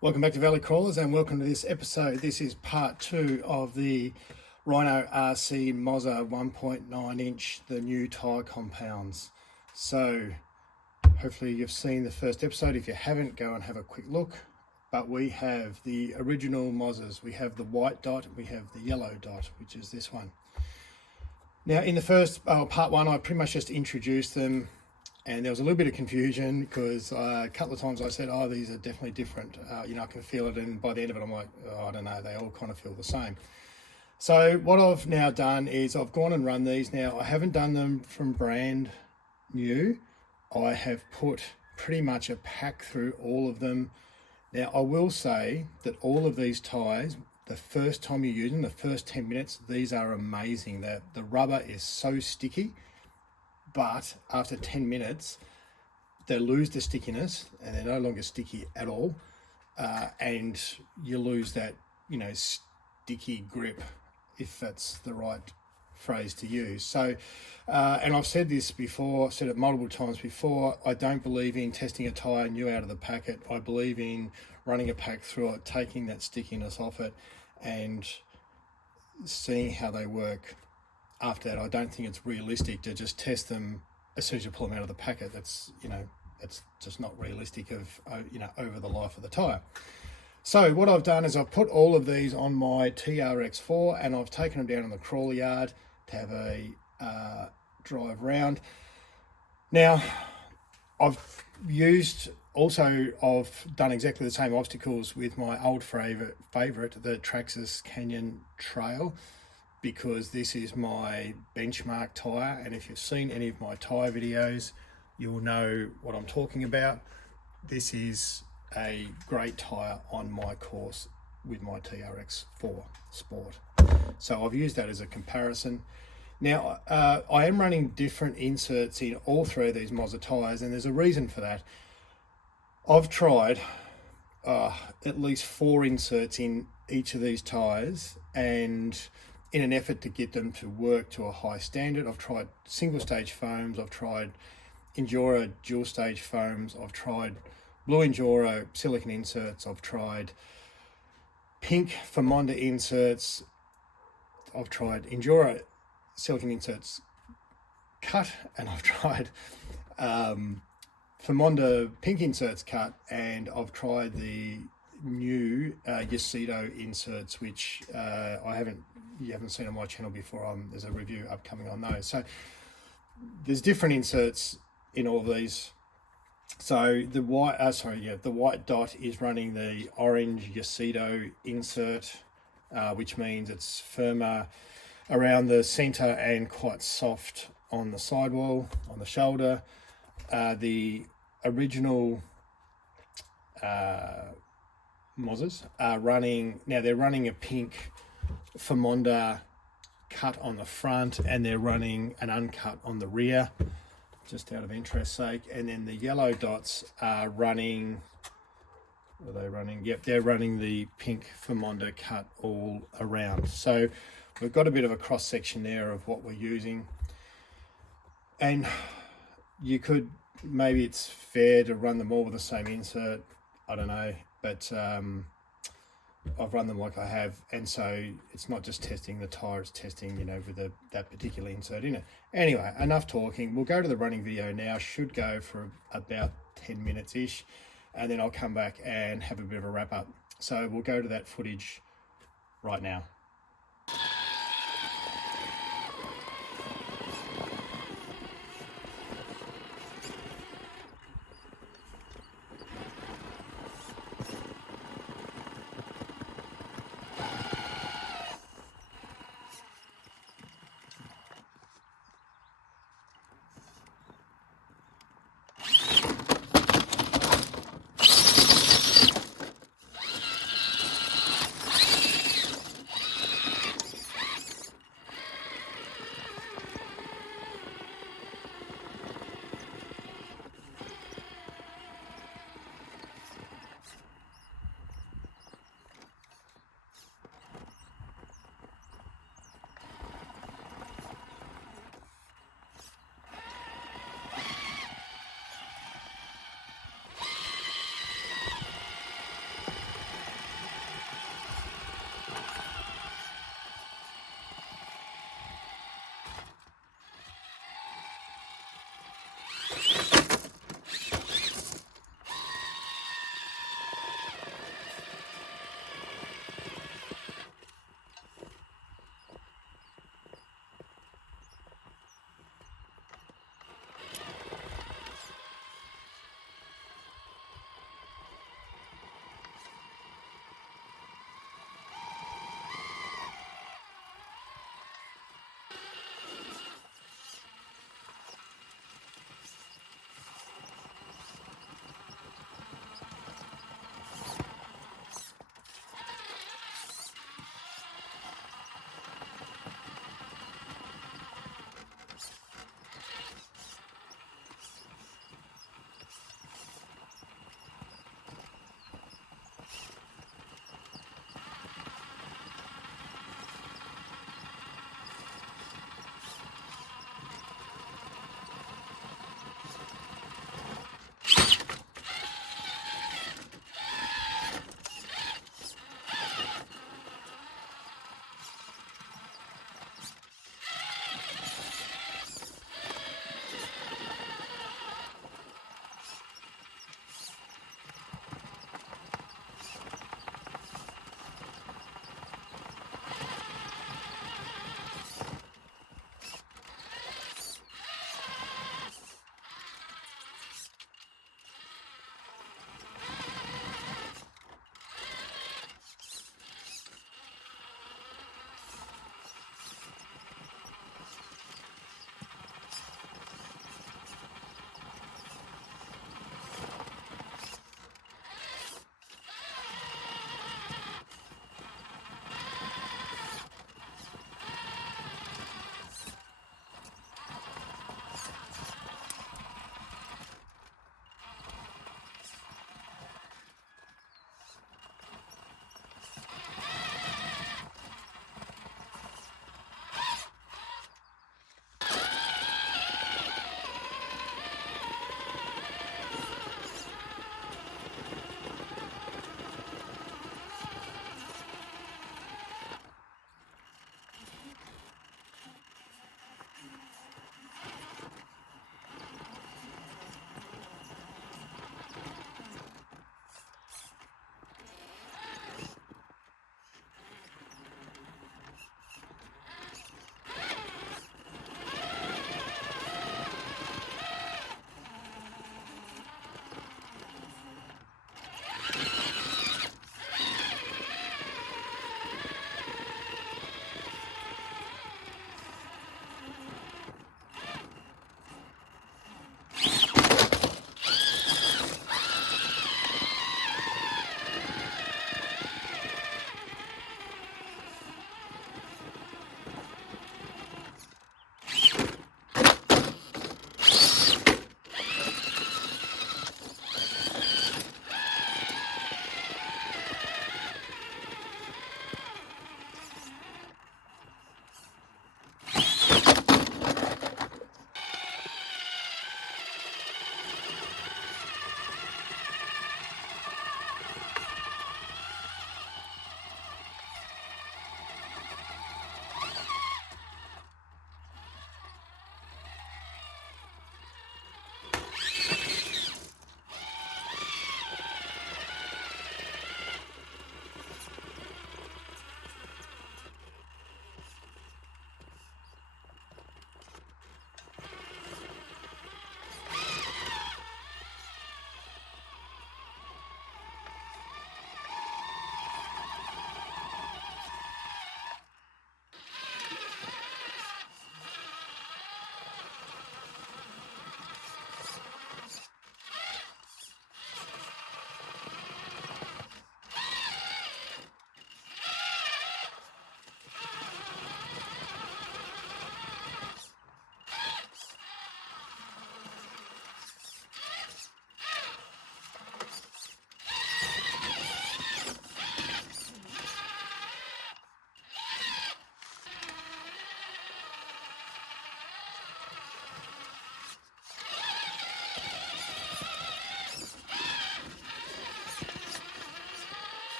Welcome back to Valley Crawlers and welcome to this episode. This is part 2 of the RhinoRC Moza 1.9 inch, the new tyre compounds. So hopefully you've seen the first episode. If you haven't, go and have a quick look. But we have the original Mozas. We have the white dot, we have the yellow dot, which is this one. Now in the first part 1, I pretty much just introduced them. And there was a little bit of confusion because a couple of times I said, oh, these are definitely different. I can feel it. And by the end of it, I'm like, oh, I don't know, they all kind of feel the same. So what I've now done is I've gone and run these. Now, I haven't done them from brand new. I have put pretty much a pack through all of them. Now, I will say that all of these tyres, the first time you use them, the first 10 minutes, these are amazing. The rubber is so sticky. But after 10 minutes, they lose the stickiness and they're no longer sticky at all. And you lose that, sticky grip, if that's the right phrase to use. So, and I've said this before, I've said it multiple times before, I don't believe in testing a tyre new out of the packet. I believe in running a pack through it, taking that stickiness off it and seeing how they work. After that, I don't think it's realistic to just test them as soon as you pull them out of the packet. That's just not realistic of over the life of the tyre. So what I've done is I've put all of these on my TRX4 and I've taken them down in the crawler yard to have a drive round. Now I've done exactly the same obstacles with my old favourite, the Traxxas Canyon Trail, because this is my benchmark tyre, and if you've seen any of my tyre videos, you'll know what I'm talking about. This is a great tyre on my course with my TRX4 Sport. So I've used that as a comparison. Now, I am running different inserts in all three of these Moza tyres, and there's a reason for that. I've tried at least 4 inserts in each of these tyres, and in an effort to get them to work to a high standard, I've tried single stage foams, I've tried Enduro dual stage foams, I've tried blue Enduro silicone inserts, I've tried pink Famonda inserts, I've tried Enduro silicone inserts cut, and I've tried Famonda pink inserts cut, and I've tried the new Yacedo inserts, which you haven't seen on my channel before. There's a review upcoming on those. So there's different inserts in all of these. So the white dot is running the orange Yacedo insert, which means it's firmer around the center and quite soft on the sidewall, on the shoulder. The original Mozas are running a pink Famonda cut on the front, and they're running an uncut on the rear, just out of interest's sake. And then the yellow dots are running, they're running the pink Famonda cut all around. So we've got a bit of a cross section there of what we're using. And you could, maybe it's fair to run them all with the same insert, I don't know, but I've run them like I have, and so it's not just testing the tyre, it's testing, with that particular insert in it. Anyway, enough talking. We'll go to the running video now. Should go for about 10 minutes-ish, and then I'll come back and have a bit of a wrap-up. So we'll go to that footage right now.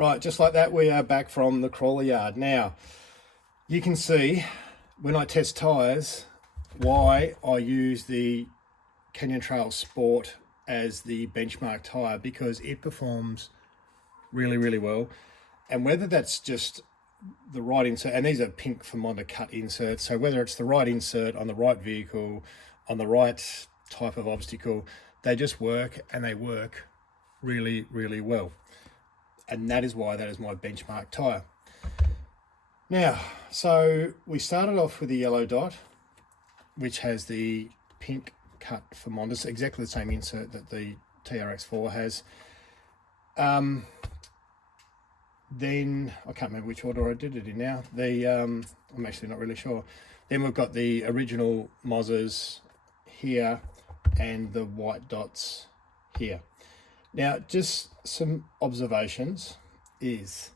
Right, just like that, we are back from the crawler yard. Now, you can see when I test tyres why I use the Canyon Trail Sport as the benchmark tyre, because it performs really, really well. And whether that's just the right insert, and these are pink Moza cut inserts, so whether it's the right insert on the right vehicle, on the right type of obstacle, they just work, and they work really, really well. And that is why that is my benchmark tyre. Now, so we started off with the yellow dot, which has the pink cut Moza, exactly the same insert that the TRX4 has. Then I can't remember which order I did it in now. I'm actually not really sure. Then we've got the original Mozas here and the white dots here. Now, just some observations is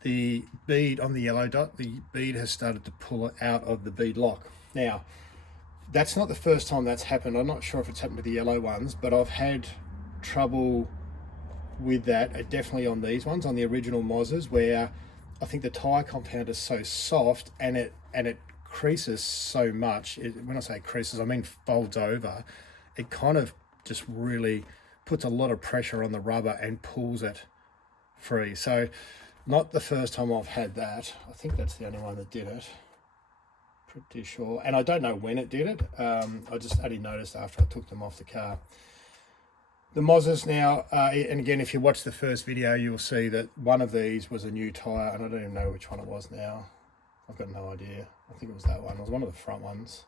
the bead on the yellow dot, the bead has started to pull out of the bead lock. Now, that's not the first time that's happened. I'm not sure if it's happened to the yellow ones, but I've had trouble with that, definitely on these ones, on the original Mozas, where I think the tyre compound is so soft and it creases so much. When I say creases, I mean folds over. It kind of just really puts a lot of pressure on the rubber and pulls it free. So not the first time I've had that. I think that's the only one that did it, pretty sure. And I don't know when it did it. I just only noticed after I took them off the car. The Mozas now, and again, if you watch the first video, you'll see that one of these was a new tyre, and I don't even know which one it was now. I've got no idea. I think it was that one. It was one of the front ones.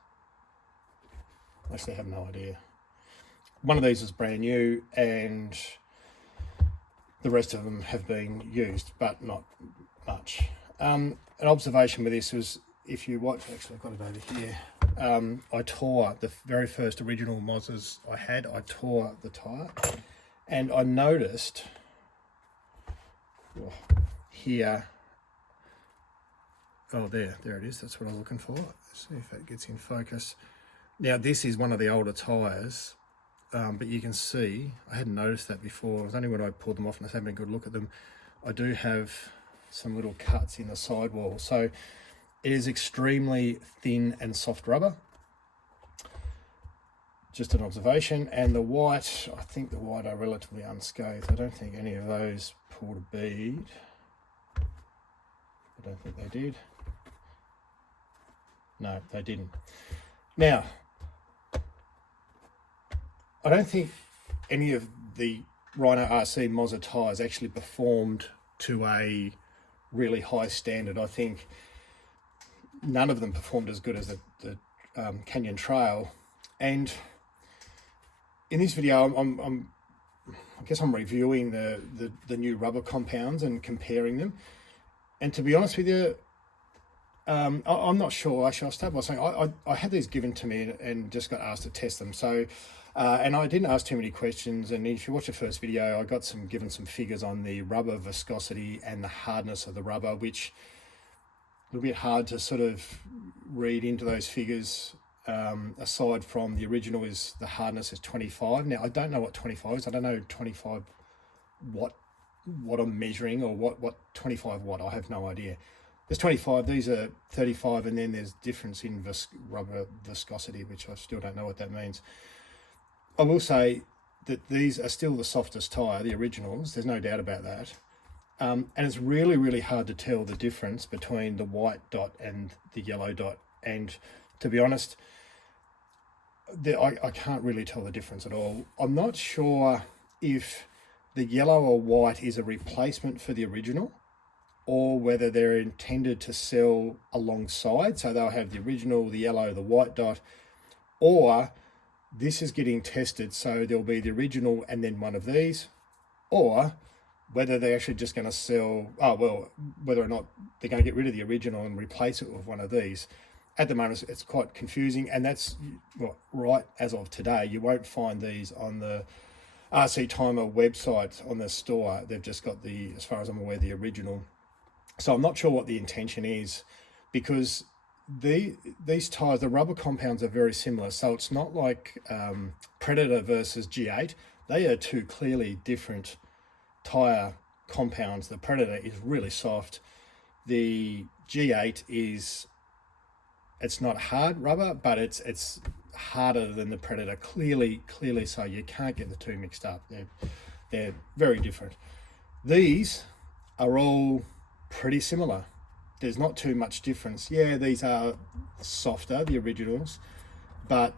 Actually, I have no idea. One of these is brand new, and the rest of them have been used, but not much. An observation with this was, if you watch, actually I've got it over here, I tore the very first original Mozas I had. I tore the tyre, and I noticed here, oh there it is, that's what I was looking for. Let's see if that gets in focus. Now this is one of the older tyres, but you can see, I hadn't noticed that before. It was only when I pulled them off and I was having a good look at them. I do have some little cuts in the sidewall. So it is extremely thin and soft rubber. Just an observation. And the white, I think the white are relatively unscathed. I don't think any of those pulled a bead. I don't think they did. No, they didn't. Now, I don't think any of the RhinoRC Moza tyres actually performed to a really high standard. I think none of them performed as good as the Canyon Trail. And in this video, I guess I'm reviewing the new rubber compounds and comparing them. And to be honest with you, I'm not sure. Actually, I'll start by saying I had these given to me and just got asked to test them. So, and I didn't ask too many questions. And if you watch the first video, I got given some figures on the rubber viscosity and the hardness of the rubber, which a little bit hard to sort of read into those figures. Aside from the original, is the hardness is 25. Now I don't know what 25 is. I don't know 25 what I'm measuring, or what 25 watt. I have no idea. There's 25. These are 35, and then there's difference in rubber viscosity, which I still don't know what that means. I will say that these are still the softest tyre, the originals. There's no doubt about that. And it's really, really hard to tell the difference between the white dot and the yellow dot. And to be honest, I can't really tell the difference at all. I'm not sure if the yellow or white is a replacement for the original, or whether they're intended to sell alongside. So they'll have the original, the yellow, the white dot, or this is getting tested. So there'll be the original and then one of these, or whether they're actually just going to sell, whether or not they're going to get rid of the original and replace it with one of these. At the moment, it's quite confusing, and that's right as of today. You won't find these on the RC Timer website on the store. They've just got as far as I'm aware, the original. So I'm not sure what the intention is, because these tyres, the rubber compounds are very similar. So it's not like Predator versus G8. They are two clearly different tyre compounds. The Predator is really soft. The G8 is, it's not hard rubber, but it's harder than the Predator, clearly so. You can't get the two mixed up. They're very different. These are all pretty similar. There's not too much difference. Yeah, these are softer, the originals, but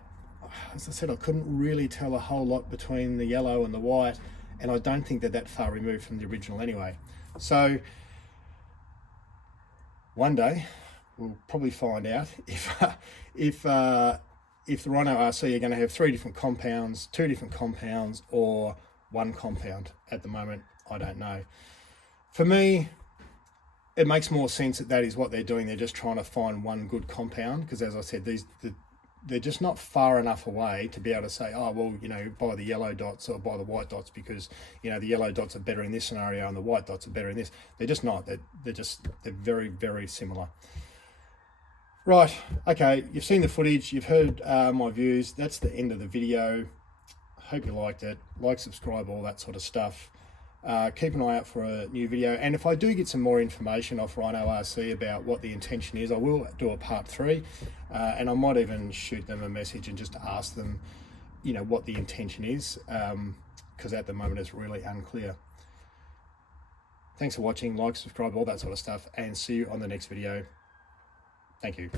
as I said, I couldn't really tell a whole lot between the yellow and the white, and I don't think they're that far removed from the original anyway. So one day we'll probably find out if the RhinoRC are going to have 3 different compounds, 2 different compounds, or 1 compound. At the moment, I don't know. For me, it makes more sense that is what they're doing. They're just trying to find one good compound, because as I said, they're just not far enough away to be able to say, oh, well, you know, buy the yellow dots or buy the white dots, because, you know, the yellow dots are better in this scenario and the white dots are better in this. They're just not. They're very, very similar. Right, okay, you've seen the footage, you've heard my views. That's the end of the video. Hope you liked it. Like, subscribe, all that sort of stuff. Keep an eye out for a new video, and if I do get some more information off RhinoRC about what the intention is, I will do a part 3, and I might even shoot them a message and just ask them, you know, what the intention is, because at the moment it's really unclear. Thanks for watching. Like, subscribe, all that sort of stuff, and see you on the next video. Thank you.